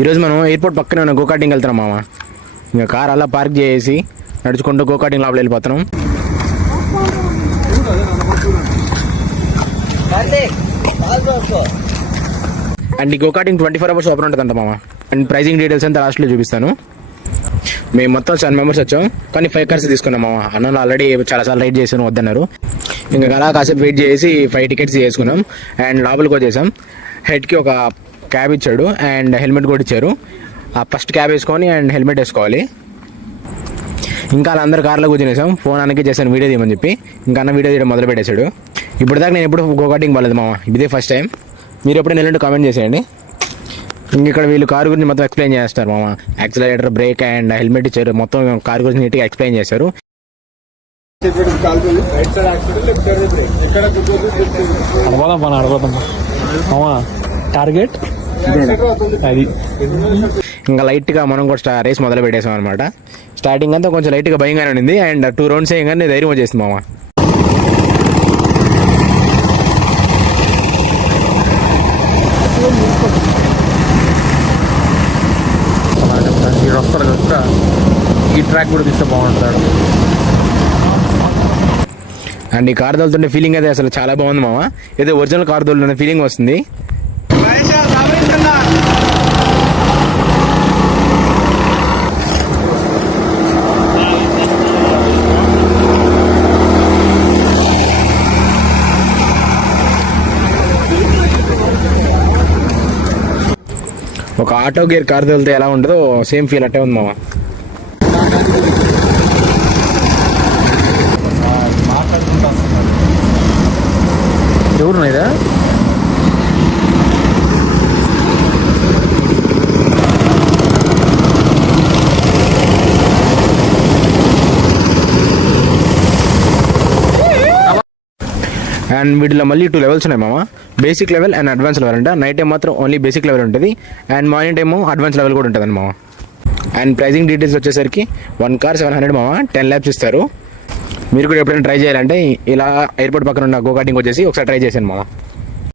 ఈరోజు మనం ఎయిర్పోర్ట్ పక్కనే ఉన్న గోకార్టింగ్ వెళ్తున్నాం మామ. ఇంకా కార్ అలా పార్క్ చేసి నడుచుకుంటూ గోకార్టింగ్ లోపల వెళ్ళిపోతున్నాం. అండ్ ఈ గోకార్టింగ్ 24 hours ఓపెన్ ఉంటుందంట మామ. అండ్ ప్రైజింగ్ డీటెయిల్స్ అంతా లాస్ట్లో చూపిస్తాను. మేము మొత్తం 7 members వచ్చాం, కానీ 5 cars తీసుకున్నాం మామ. అన్న ఆల్రెడీ చాలాసార్లు రైడ్ చేసాను వద్దన్నారు. ఇంకా అలా కాసేపు వెయిట్ చేసి 5 tickets చేసుకున్నాం. అండ్ లోపలికి వచ్చేసాం. హెడ్కి ఒక క్యాబ్ ఇచ్చాడు అండ్ హెల్మెట్ కూడా ఇచ్చారు. ఆ ఫస్ట్ క్యాబ్ వేసుకొని అండ్ హెల్మెట్ వేసుకోవాలి. ఇంకా అలా అందరు కార్లో కూర్చునేసాం. ఫోన్ అన్నకి చేశాను వీడియో తీయమని చెప్పి. ఇంకా అన్న వీడియో తీయడం మొదలు పెట్టేశాడు. ఇప్పుడు దాకా నేను ఎప్పుడు గోకార్టింగ్ పోలేదు మామ, ఇదే ఫస్ట్ టైం. మీరు ఎప్పుడైనా వెళ్ళండి కామెంట్ చేసేయండి. ఇంక ఇక్కడ వీళ్ళు కారు గురించి మొత్తం ఎక్స్ప్లెయిన్ చేస్తారు మామ. యాక్సిలరేటర్, బ్రేక్ అండ్ హెల్మెట్ ఇచ్చారు. మొత్తం కారు గురించి నీట్గా ఎక్స్ప్లెయిన్ చేశారు. టార్గెట్ అది ఇంకా లైట్గా మనం కూడా రేస్ మొదలు పెట్టేసాం అనమాట. స్టార్టింగ్ అంతా కొంచెం లైట్గా భయంగానే ఉండింది. అండ్ 2 rounds వేయగానే ధైర్యం వచ్చేసింది మామ. వస్తారు కదా, ఈ ట్రాక్ కూడా తీస్తే బాగుంటుంది. అండ్ ఈ కార్ తోలుతుంటే ఫీలింగ్ అయితే అసలు చాలా బాగుంది మామ. ఏదో ఒరిజినల్ కార్ తోలుతున్న ఫీలింగ్ వస్తుంది. ఒక ఆటో గేర్ కార్ తోలితే ఎలా ఉంటుందో సేమ్ ఫీల్ అట్టే ఉంది మామ. ఎవరు ఇదా అండ్ వీటిలో మళ్ళీ 2 levels ఉన్నాయి మామ. Basic level and advance level అంట. నైట్ టైం మాత్రం ఓన్లీ బేసిక్ లెవెల్ ఉంటుంది and morning time advance level కూడా ఉంటుంది మామ. అండ్ ప్రైజింగ్ డీటెయిల్స్ వచ్చేసరికి 1 car 700 మామ. 10 laps ఇస్తారు. మీరు కూడా ఎప్పుడైనా ట్రై చేయాలంటే ఇలా ఎయిర్పోర్ట్ పక్కన ఉన్న గోకార్టింగ్ వచ్చేసి ఒకసారి ట్రై చేశాను మామ.